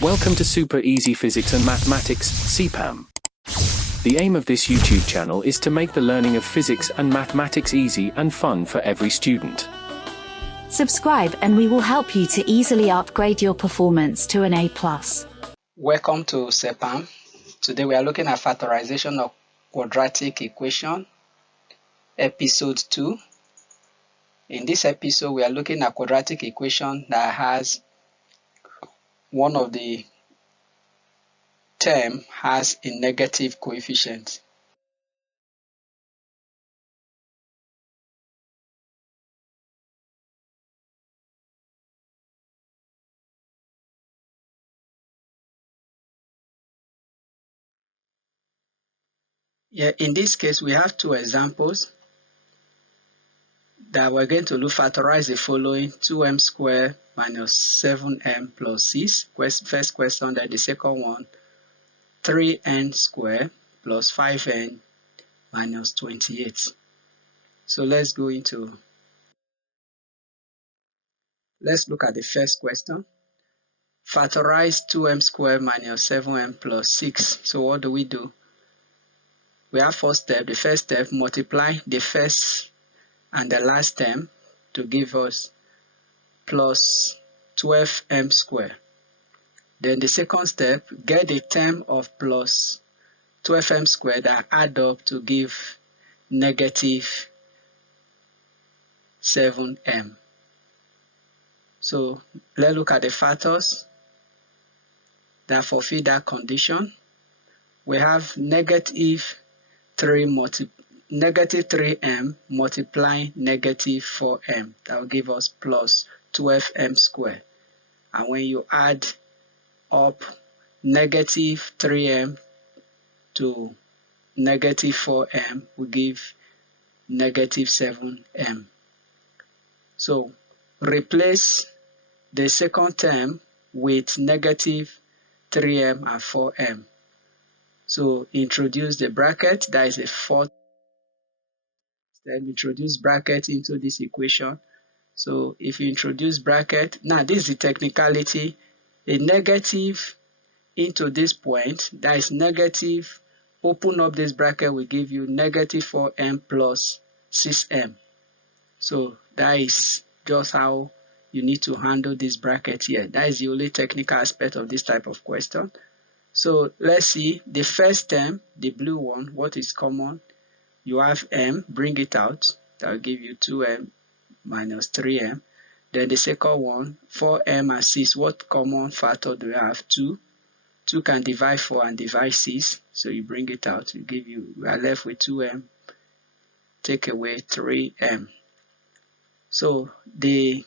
Welcome to Super Easy Physics and Mathematics, CPAM. The aim of this YouTube channel is to make the learning of physics and mathematics easy and fun for every student. Subscribe and we will help you to easily upgrade your performance to an A+. Welcome to CPAM. Today we are looking at factorization of quadratic equation, episode 2. In this episode we are looking at quadratic equation that has one of the term has a negative coefficient. In this case we have two examples that we're going to factorize the following: 2m squared minus 7m plus 6. First question, then the second one, 3n squared plus 5n minus 28. So let's look at the first question. Factorize 2m squared minus 7m plus 6. So what do? We have first step. The first step, multiply the first and the last term to give us plus 12m squared. Then the second step, get the term of plus 12m squared that add up to give negative 7m. So let's look at the factors that fulfill that condition. We have negative 3m multiplying negative 4m. That will give us plus 12m squared. And when you add up negative 3m to negative 4m, will give negative 7m. So replace the second term with negative 3m and 4m. So introduce the bracket, that is a fourth. Then introduce bracket into this equation. So if you introduce bracket, now this is the technicality. A negative into this point, that is negative, open up this bracket will give you negative 4m plus 6m. So that is just how you need to handle this bracket here. That is the only technical aspect of this type of question. So let's see the first term, the blue one, what is common? You have m, bring it out, that will give you 2m minus 3m. Then the second one, 4m and 6, what common factor do you have? 2. 2 can divide 4 and divide 6, so you bring it out, we are left with 2m, take away 3m. So the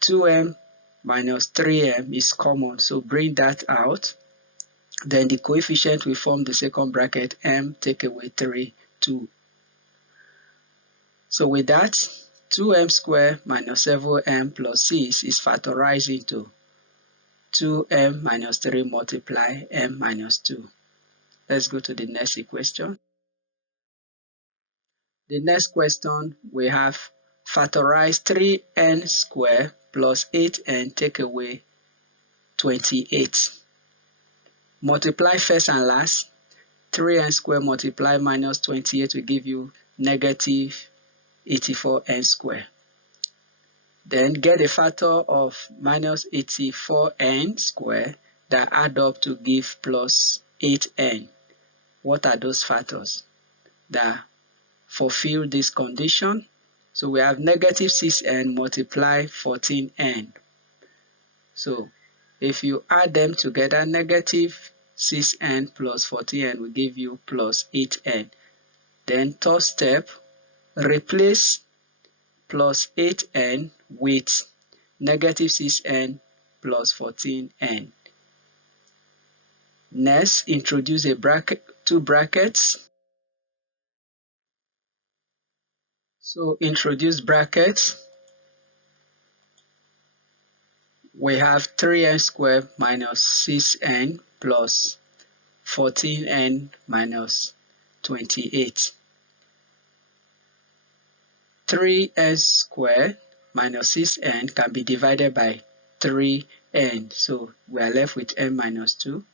2m minus 3m is common, so bring that out. Then the coefficient will form the second bracket, m, take away 3, 2. So with that, 2m squared minus 7m plus 6 is factorized into 2m minus 3 multiply m minus 2. Let's go to the next equation. The next question, we have factorize 3n squared plus 8n take away 28. Multiply first and last. 3n squared multiply minus 28 will give you negative 84n squared. Then get a factor of minus 84n squared that add up to give plus 8n. What are those factors that fulfill this condition? So we have negative 6n multiply 14n. So if you add them together, negative 6n plus 14n will give you plus 8n. Then third step, replace plus 8n with negative 6n plus 14n. Next, introduce a bracket, two brackets. So introduce brackets. We have 3n squared minus 6n plus 14n minus 28. 3n squared minus 6n can be divided by 3 n. So we are left with n minus 2.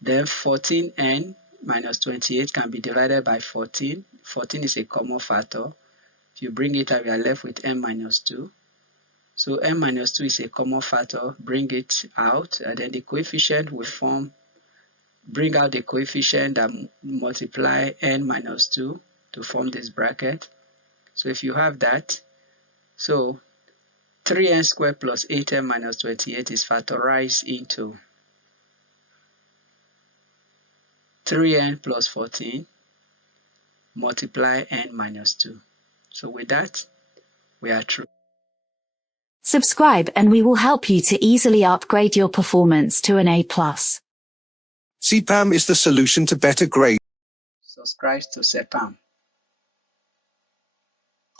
Then 14n minus 28 can be divided by 14. 14 is a common factor. If you bring it up, you are left with n minus 2. So n minus 2 is a common factor. Bring it out, and then the coefficient will form. Bring out the coefficient that multiply n minus 2 to form this bracket. So if you have that, so 3n squared plus 8n minus 28 is factorized into 3n plus 14 multiply n minus 2. So with that, we are through. Subscribe and we will help you to easily upgrade your performance to an A+. CPAM is the solution to better grades. Subscribe to CPAM.